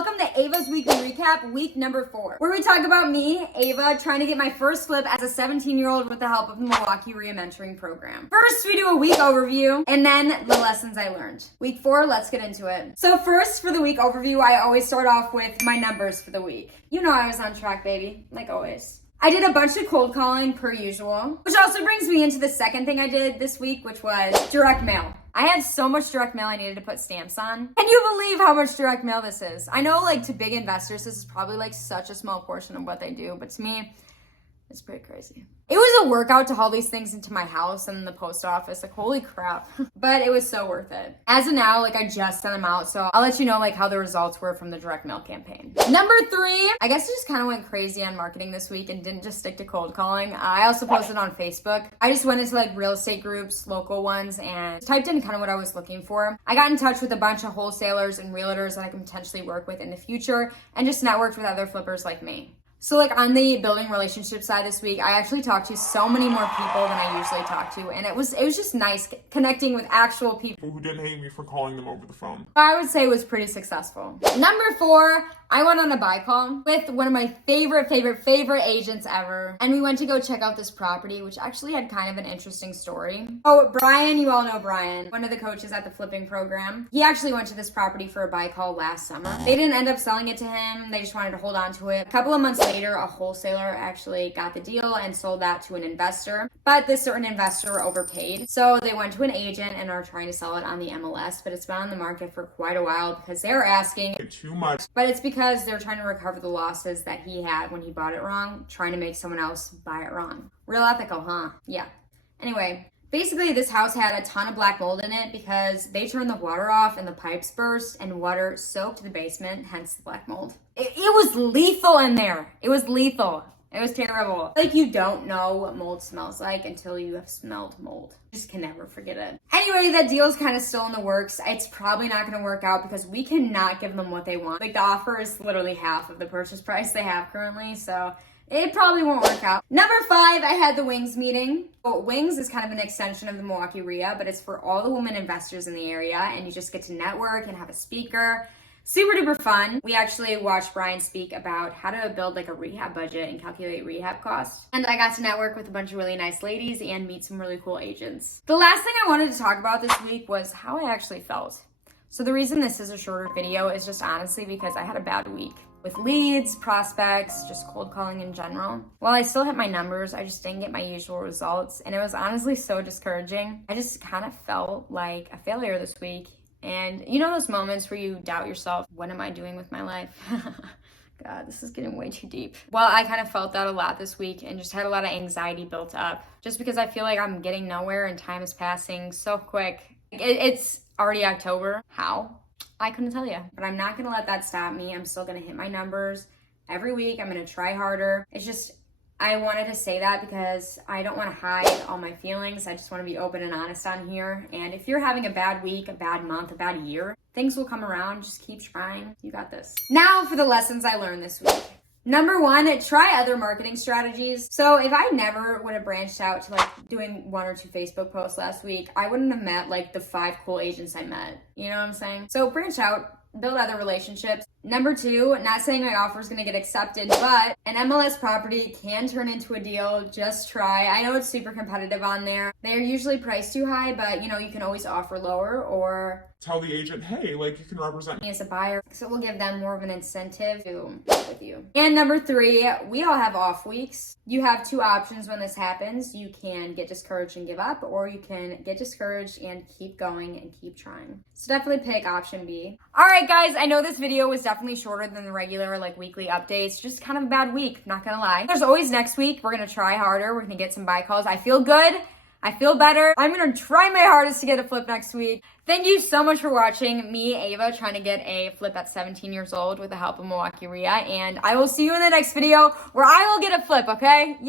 welcome to Ava's Weekly Recap, week number 4, where we talk about me, Ava, trying to get my first flip as a 17-year-old with the help of the Milwaukee REIA Mentoring Program. First, we do a week overview, and then the lessons I learned. Week 4, let's get into it. So first, for the week overview, I always start off with my numbers for the week. You know I was on track, baby, like always. I did a bunch of cold calling per usual, which also brings me into the second thing I did this week, which was direct mail. I had so much direct mail I needed to put stamps on. Can you believe how much direct mail this is? I know, like, to big investors, this is probably like such a small portion of what they do, but to me, it's pretty crazy. It was a workout to haul these things into my house and the post office. Like, holy crap. But it was so worth it. As of now, like, I just sent them out, so I'll let you know, like, how the results were from the direct mail campaign. Number 3, I guess I just kind of went crazy on marketing this week and didn't just stick to cold calling. I also posted on Facebook. I just went into, like, real estate groups, local ones, and typed in kind of what I was looking for. I got in touch with a bunch of wholesalers and realtors that I can potentially work with in the future and just networked with other flippers like me. So, like, on the building relationship side this week, I actually talked to so many more people than I usually talk to, and it was just nice connecting with actual people who didn't hate me for calling them over the phone. I would say it was pretty successful. Number 4, I went on a buy call with one of my favorite agents ever, and we went to go check out this property, which actually had kind of an interesting story. Oh, Brian, you all know Brian, one of the coaches at the flipping program. He actually went to this property for a buy call last summer. They didn't end up selling it to him. They just wanted to hold on to it. A couple of months later, a wholesaler actually got the deal and sold that to an investor, but this certain investor overpaid. So they went to an agent and are trying to sell it on the MLS, but it's been on the market for quite a while because they're asking too much. But it's because they're trying to recover the losses that he had when he bought it wrong, trying to make someone else buy it wrong. Real ethical, huh? Yeah. Anyway, basically this house had a ton of black mold in it because they turned the water off and the pipes burst and water soaked the basement, hence the black mold. It was lethal in there. It was lethal. It was terrible. Like, you don't know what mold smells like until you have smelled mold. Just can never forget it. Anyway, that deal is kind of still in the works. It's probably not going to work out because we cannot give them what they want. Like, the offer is literally half of the purchase price they have currently, so it probably won't work out. Number 5, I had the Wings meeting. Well, Wings is kind of an extension of the Milwaukee REIA, but it's for all the women investors in the area, and you just get to network and have a speaker. Super duper fun. We actually watched Brian speak about how to build like a rehab budget and calculate rehab costs. And I got to network with a bunch of really nice ladies and meet some really cool agents. The last thing I wanted to talk about this week was how I actually felt. So the reason this is a shorter video is just honestly because I had a bad week with leads, prospects, just cold calling in general. While I still hit my numbers, I just didn't get my usual results. And it was honestly so discouraging. I just kind of felt like a failure this week. And you know those moments where you doubt yourself, what am I doing with my life? God, this is getting way too deep. Well, I kind of felt that a lot this week and just had a lot of anxiety built up just because I feel like I'm getting nowhere and time is passing so quick. It's already October. How? I couldn't tell you, but I'm not gonna let that stop me. I'm still gonna hit my numbers every week. I'm gonna try harder. It's just, I wanted to say that because I don't want to hide all my feelings. I just want to be open and honest on here. And if you're having a bad week, a bad month, a bad year, things will come around. Just keep trying. You got this. Now for the lessons I learned this week. Number 1, try other marketing strategies. So if I never would have branched out to like doing 1 or 2 Facebook posts last week, I wouldn't have met like the 5 cool agents I met. You know what I'm saying? So branch out, build other relationships. Number 2, not saying my offer is going to get accepted, but an MLS property can turn into a deal. Just try. I know it's super competitive on there. They're usually priced too high, but you know, you can always offer lower or tell the agent, hey, like, you can represent me as a buyer. So it will give them more of an incentive to work with you. And number 3, we all have off weeks. You have 2 options when this happens. You can get discouraged and give up, or you can get discouraged and keep going and keep trying. So definitely pick option B. All right, guys, I know this video was definitely shorter than the regular like weekly updates. Just kind of a bad week, not gonna lie. There's always next week. We're gonna try harder. We're gonna get some buy calls. I feel good. I feel better. I'm gonna try my hardest to get a flip next week. Thank you so much for watching me, Ava, trying to get a flip at 17 years old with the help of Milwaukee REIA. And I will see you in the next video where I will get a flip, okay? Yeah.